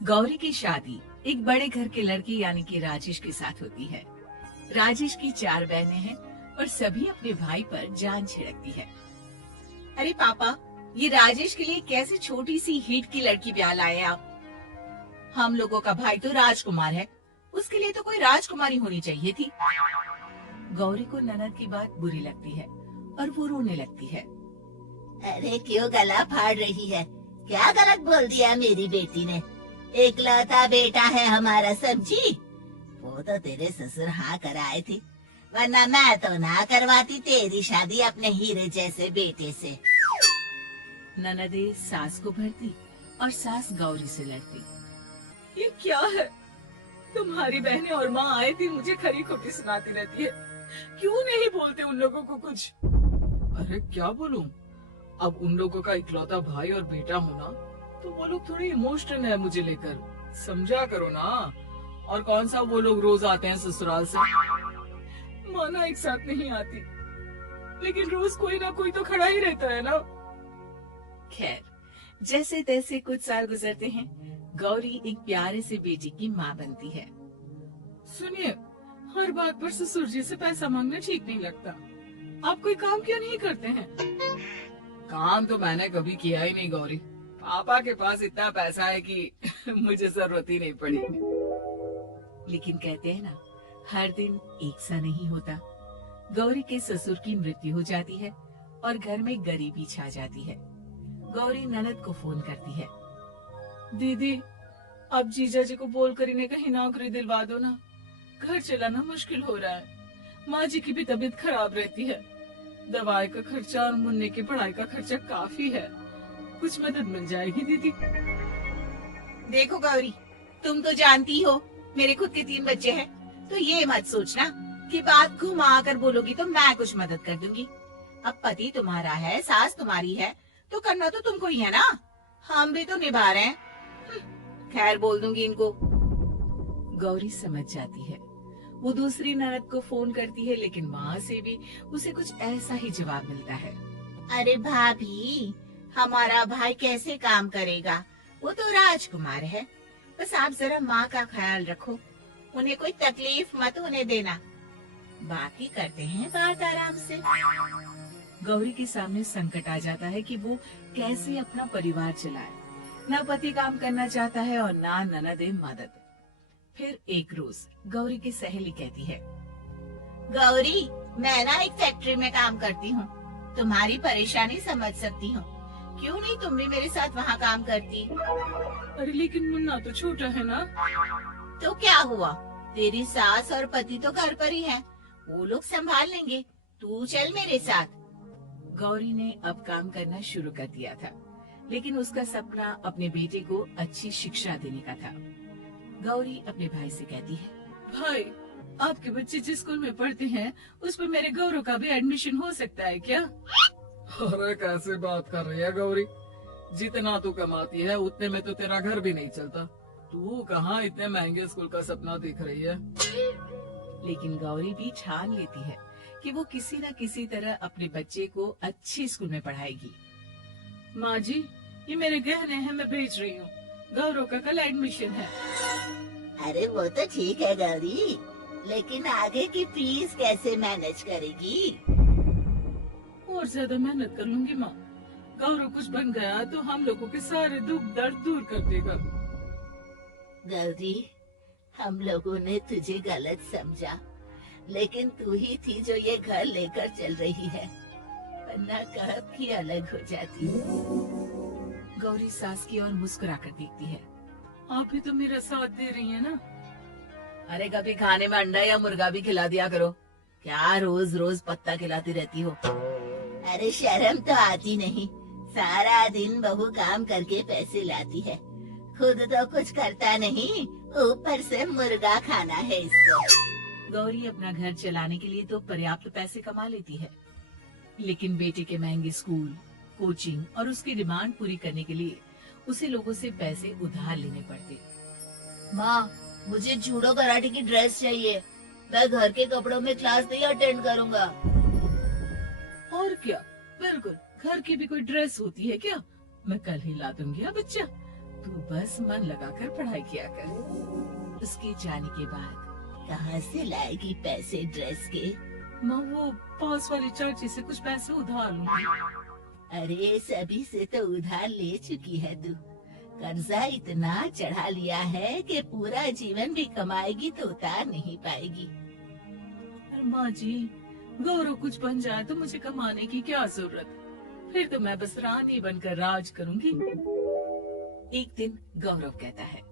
गौरी की शादी एक बड़े घर के लड़के यानी कि राजेश के साथ होती है। राजेश की 4 बहनें हैं और सभी अपने भाई पर जान छिड़कती है। अरे पापा, ये राजेश के लिए कैसे छोटी सी हिट की लड़की ब्याह लाए आप? हम लोगों का भाई तो राजकुमार है, उसके लिए तो कोई राजकुमारी होनी चाहिए थी। गौरी को ननद की बात बुरी लगती है और वो रोने लगती है। अरे क्यों गला फाड़ रही है? क्या गलत बोल दिया मेरी बेटी ने? एकलौता बेटा है हमारा, समझी? वो तो तेरे ससुर हाँ कराए थे, वरना मैं तो ना करवाती तेरी शादी अपने हीरे जैसे बेटे से। ननदे सास को भरती और सास गौरी से लड़ती। ये क्या है? तुम्हारी बहनें और माँ आए थे, मुझे खरी खोटी सुनाती रहती है। क्यों नहीं बोलते उन लोगों को कुछ? अरे क्या बोलूं? अब उन लोगों का इकलौता भाई और बेटा होना, तो वो लोग थोड़े इमोशनल है मुझे लेकर, समझा करो ना। और कौन सा वो लोग रोज आते हैं ससुराल से? माना एक साथ नहीं आती, लेकिन रोज कोई ना कोई तो खड़ा ही रहता है ना। खैर, जैसे तैसे कुछ साल गुजरते हैं। गौरी एक प्यारे से बेटी की माँ बनती है। सुनिए, हर बात पर ससुर जी से पैसा मांगना ठीक नहीं लगता। आप कोई काम क्यों नहीं करते हैं? काम तो मैंने कभी किया ही नहीं गौरी। पापा के पास इतना पैसा है कि मुझे जरूरत ही नहीं पड़ी। लेकिन कहते हैं ना, हर दिन एक सा नहीं होता। गौरी के ससुर की मृत्यु हो जाती है और घर में गरीबी छा जाती है। गौरी ननद को फोन करती है। दीदी, अब जीजा जी को बोलकर इन्हें कहीं नौकरी दिलवा दो ना, घर चलाना मुश्किल हो रहा है। माँ जी की भी तबीयत खराब रहती है, दवाई का खर्चा और मुन्ने की पढ़ाई का खर्चा काफी है। कुछ मदद मिल जाएगी दीदी? देखो गौरी, तुम तो जानती हो मेरे खुद के 3 बच्चे हैं, तो ये मत सोचना कि बात घुमा कर बोलोगी तो मैं कुछ मदद कर दूंगी। अब पति तुम्हारा है, सास तुम्हारी है, तो करना तो तुमको ही है ना। हम भी तो निभा रहे हैं। खैर, बोल दूंगी इनको। गौरी समझ जाती है। वो दूसरी ननद को फोन करती है, लेकिन माँ से भी उसे कुछ ऐसा ही जवाब मिलता है। अरे भाभी, हमारा भाई कैसे काम करेगा? वो तो राजकुमार है। बस आप जरा माँ का ख्याल रखो, उन्हें कोई तकलीफ मत होने देना। बाकी करते हैं बात आराम से। गौरी के सामने संकट आ जाता है कि वो कैसे अपना परिवार चलाए। न पति काम करना चाहता है और ना ननदे मदद। फिर एक रोज गौरी की सहेली कहती है, गौरी, मैं ना एक फैक्ट्री में काम करती हूँ, तुम्हारी परेशानी समझ सकती हूँ। क्यों नहीं तुम भी मेरे साथ वहाँ काम करती? अरे लेकिन मुन्ना तो छोटा है ना। तो क्या हुआ, तेरी सास और पति तो घर पर ही हैं, वो लोग संभाल लेंगे। तू चल मेरे साथ। गौरी ने अब काम करना शुरू कर दिया था, लेकिन उसका सपना अपने बेटे को अच्छी शिक्षा देने का था। गौरी अपने भाई से कहती है, भाई, आपके बच्चे जिस स्कूल में पढ़ते हैं उस पर मेरे गौरव का भी एडमिशन हो सकता है क्या? अरे कैसे बात कर रही है गौरी? जितना तू कमाती है उतने में तो तेरा घर भी नहीं चलता। तू कहाँ इतने महंगे स्कूल का सपना देख रही है? लेकिन गौरी भी ठान लेती है कि वो किसी न किसी तरह अपने बच्चे को अच्छे स्कूल में पढ़ाएगी। माँ जी, ये मेरे गहने हैं, मैं भेज रही हूँ। गौरव का कल एडमिशन है। अरे वो तो ठीक है गौरी, लेकिन आगे की फीस कैसे मैनेज करेगी? और ज्यादा मेहनत कर लूंगी माँ। गौरव कुछ बन गया तो हम लोगों के सारे दुख दर्द दूर कर देगा। गौरी, हम लोगों ने तुझे गलत समझा, लेकिन तू ही थी जो ये घर लेकर चल रही है, वरना कब की अलग हो जाती। गौरी सास की ओर मुस्कुराकर देखती है। आप भी तो मेरा साथ दे रही है ना। अरे कभी खाने में अंडा या मुर्गा भी खिला दिया करो, क्या रोज रोज पत्ता खिलाती रहती हो? अरे शर्म तो आती नहीं, सारा दिन बहू काम करके पैसे लाती है, खुद तो कुछ करता नहीं, ऊपर से मुर्गा खाना है इसको। गौरी अपना घर चलाने के लिए तो पर्याप्त पैसे कमा लेती है, लेकिन बेटे के महंगे स्कूल, कोचिंग और उसकी डिमांड पूरी करने के लिए उसे लोगों से पैसे उधार लेने पड़ते। माँ, मुझे जूडो कराटे की ड्रेस चाहिए, मैं घर के कपड़ों में क्लास नहीं अटेंड करूँगा। और क्या, बिल्कुल, घर की भी कोई ड्रेस होती है क्या? मैं कल ही ला दूंगी। बच्चा, तू बस मन लगाकर पढ़ाई किया कर। उसके जाने के बाद कहाँ से लाएगी पैसे ड्रेस के? माँ वो पास वाली चाची से कुछ पैसे उधार लूंगी। अरे सभी से तो उधार ले चुकी है तू। कर्जा इतना चढ़ा लिया है कि पूरा जीवन भी कमाएगी तो उतार नहीं पाएगी। अरे माँ जी, गौरव कुछ बन जाए तो मुझे कमाने की क्या जरूरत, फिर तो मैं बस रानी बनकर राज करूंगी। एक दिन गौरव कहता है,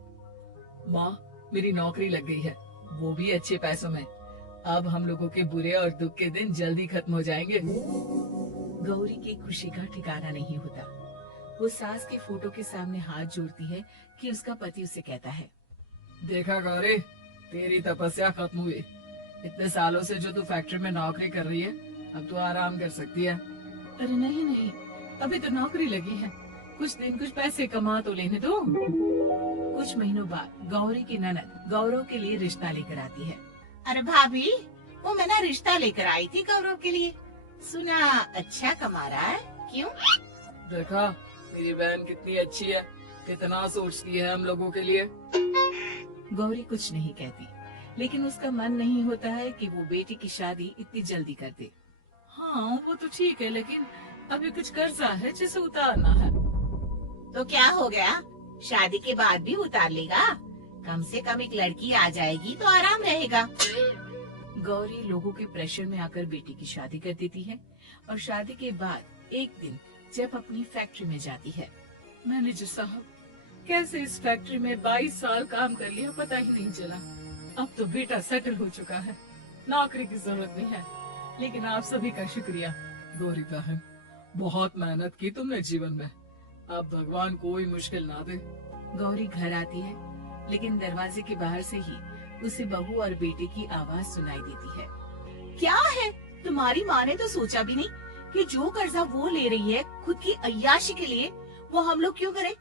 माँ मेरी नौकरी लग गई है, वो भी अच्छे पैसों में। अब हम लोगों के बुरे और दुख के दिन जल्दी खत्म हो जाएंगे। गौरी की खुशी का ठिकाना नहीं होता। वो सास के फोटो के सामने हाथ जोड़ती है कि उसका पति उसे कहता है, देखा गौरी, तेरी तपस्या खत्म हुई। इतने सालों से जो तू फैक्ट्री में नौकरी कर रही है, अब तू आराम कर सकती है। अरे नहीं नहीं, अभी तो नौकरी लगी है, कुछ दिन कुछ पैसे कमा तो लेने दो। कुछ महीनों बाद गौरी की ननद गौरव के लिए रिश्ता लेकर आती है। अरे भाभी, वो मैं ना रिश्ता लेकर आई थी गौरव के लिए। सुना अच्छा कमा रहा है, क्यों? देखा मेरी बहन कितनी अच्छी है, कितना सोचती है हम लोगों के लिए। गौरी कुछ नहीं कहती, लेकिन उसका मन नहीं होता है कि वो बेटी की शादी इतनी जल्दी कर दे। हाँ वो तो ठीक है, लेकिन अभी कुछ कर्जा है जिसे उतारना है। तो क्या हो गया, शादी के बाद भी उतार लेगा। कम से कम एक लड़की आ जाएगी तो आराम रहेगा। गौरी लोगों के प्रेशर में आकर बेटी की शादी कर देती है और शादी के बाद एक दिन जब अपनी फैक्ट्री में जाती है। मैनेजर साहब, कैसे इस फैक्ट्री में 22 साल काम कर लिया पता ही नहीं चला। अब तो बेटा सेटल हो चुका है, नौकरी की जरूरत नहीं है। लेकिन आप सभी का शुक्रिया। गौरी बहन, बहुत मेहनत की तुमने जीवन में, अब भगवान कोई मुश्किल ना दे। गौरी घर आती है, लेकिन दरवाजे के बाहर से ही उसे बहू और बेटे की आवाज सुनाई देती है। क्या है, तुम्हारी माँ ने तो सोचा भी नहीं कि जो कर्जा वो ले रही है खुद की अय्याशी के लिए, वो हम लोग क्यों करें?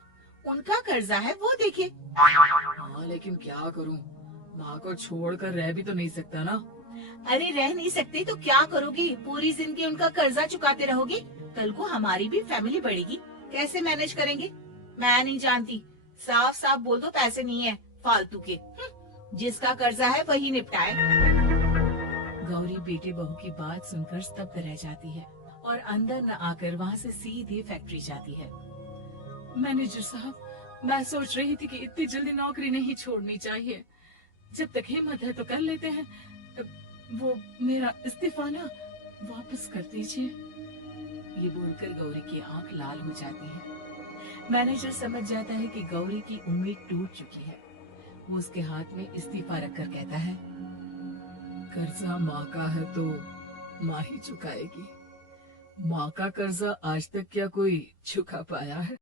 उनका कर्जा है, वो देखे। हाँ लेकिन क्या करूँ, माँ को छोड़कर रह भी तो नहीं सकता ना। अरे रह नहीं सकते तो क्या करोगी? पूरी जिंदगी उनका कर्जा चुकाते रहोगे? कल को हमारी भी फैमिली बढ़ेगी, कैसे मैनेज करेंगे? मैं नहीं जानती, साफ साफ बोल दो पैसे नहीं है फालतू के। जिसका कर्जा है वही निपटाए। गौरी बेटे बहू की बात सुनकर स्तब्ध रह जाती है और अंदर न आकर वहाँ से सीधे फैक्ट्री जाती है। मैनेजर साहब, मैं सोच रही थी कि इतनी जल्दी नौकरी नहीं छोड़नी चाहिए, जब तक हिम्मत है तो कर लेते हैं। वो मेरा इस्तीफा ना वापस कर दीजिए। ये बोलकर गौरी की आंख लाल हो जाती है। मैनेजर समझ जाता है कि गौरी की उम्मीद टूट चुकी है। वो उसके हाथ में इस्तीफा रखकर कहता है, कर्जा माँ का है तो माँ ही चुकाएगी। माँ का कर्जा आज तक क्या कोई चुका पाया है?